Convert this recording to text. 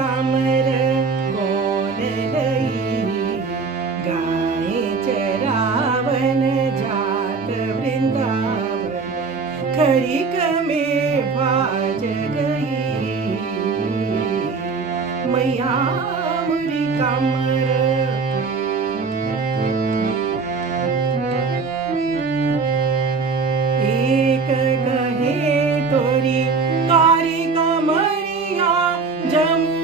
कामर कौन लई, गाय चरावन जात वृंदावन, खरीक में भाज गई। मैया मोरी कामर, एक कहे तोरी कारी कमरिया, जमुना